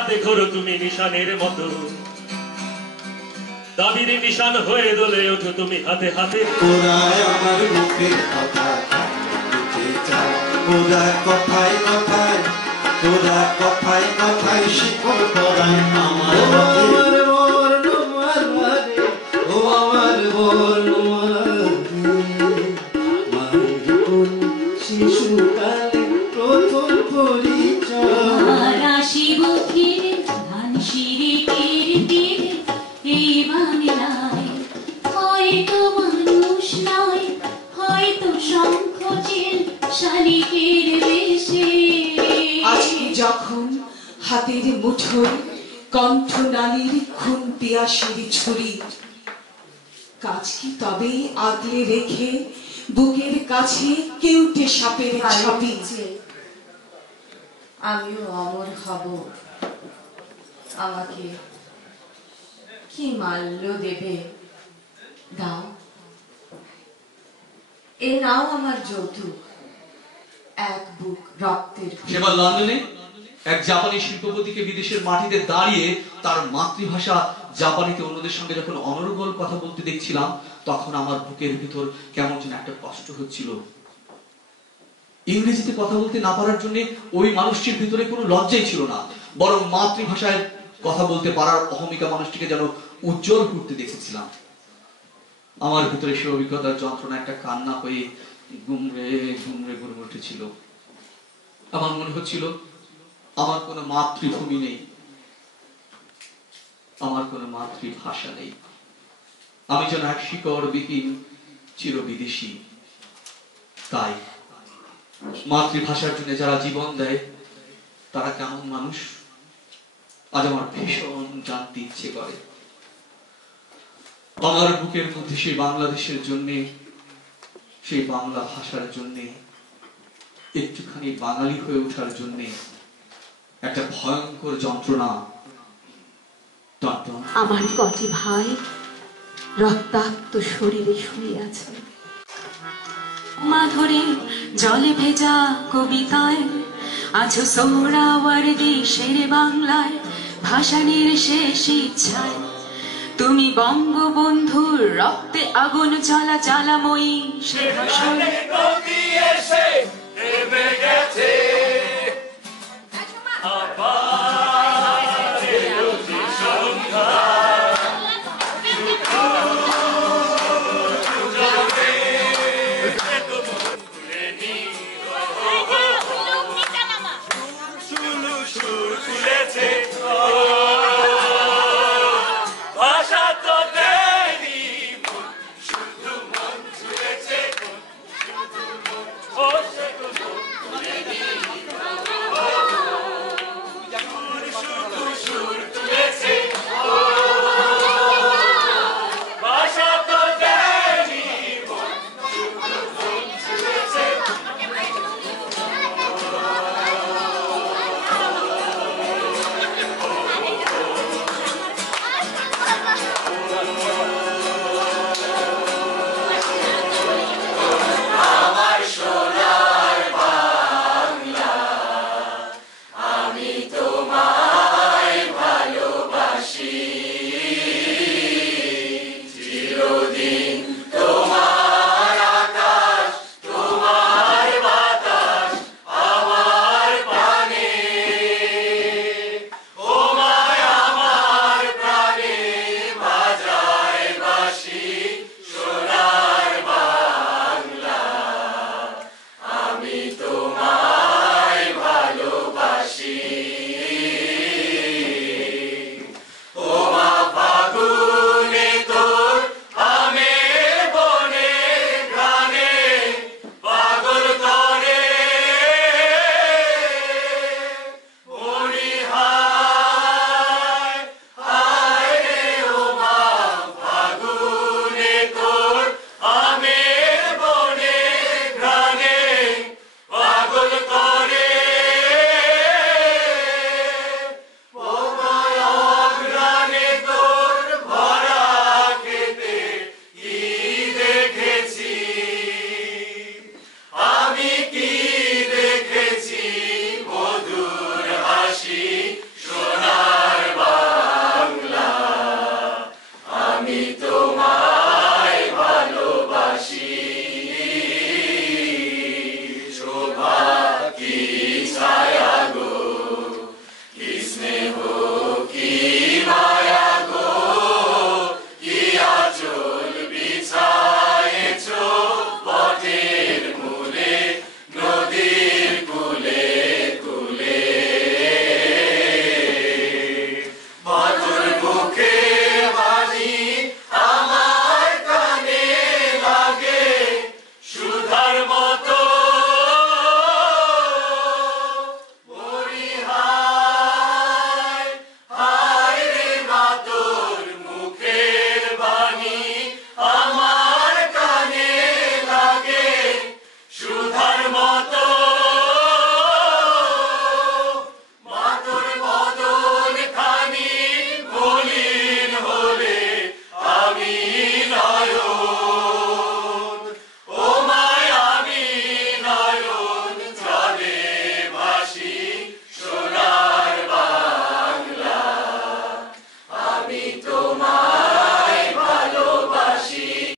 হাতে ঘোরো তুমি নিশানের মতো। দাবির নিশান হয়ে দোলে ওঠো তুমি হাতে হাতে। ওরাই আমার মুখে কথা ওরা কথায় কথায় কথায় কথায় শিকড় আমার আমার আজকে যখন হাতের মুঠোয় খুন পিয়াসের ছুরি কাজ কি তবে আগলে রেখে বুকের কাছে কেউটে সাপের ছাপি আমিও অমর হব। আমাকে কি মাল্য দেবে? দাও। এ নাও আমার যৌতুক। এক লন্ডনে এক জাপানি শিল্পপতিকে বিদেশের মাটিতে দাঁড়িয়ে তার মাতৃভাষা জাপানিতে অন্যদের সঙ্গে যখন অনর্গল কথা বলতে দেখছিলাম, তখন আমার বুকের ভিতর কেমন যেন একটা কষ্ট হচ্ছিল। ইংরেজিতে কথা বলতে না পারার জন্য ওই মানুষটির ভিতরে কোনো লজ্জাই ছিল না, বরং মাতৃভাষায় কথা বলতে পারার অহমিকা মানুষটিকে যেন উজ্জ্বল করতে দেখেছিলাম। আমার ভিতরে সে অভিজ্ঞতার যন্ত্রণা একটা কান্না হয়ে গুমরে গুমরে গড়ে উঠেছিল আমার মনে হচ্ছিল, আমার কোনো মাতৃভূমি নেই। আমার কোনো মাতৃভাষা নেই। আমি যেন এক শিকড়বিহীন চির বিদেশি তাই মাতৃভাষার জন্য যারা জীবন দেয়, তারা কেমন মানুষ? আজ আমার ভীষণ জানতে ইচ্ছে করে। আমার বুকের মধ্যে সেই বাংলাদেশের জন্যে সেই বাংলা ভাষার জন্যে, একটুখানি বাঙালি হয়ে ওঠার জন্যে একটা ভয়ঙ্কর যন্ত্রণা আমার কটি ভাই রক্তাক্ত শরীরে শুয়ে আছে। মাধুরী জলে ভেজা কবিতায় আছো সোহরাওয়ার দেশের বাংলায় ভাসানির শেষ ইচ্ছায়। তুমি বঙ্গবন্ধুর রক্তে আগুন জ্বালা জ্বালাময়ী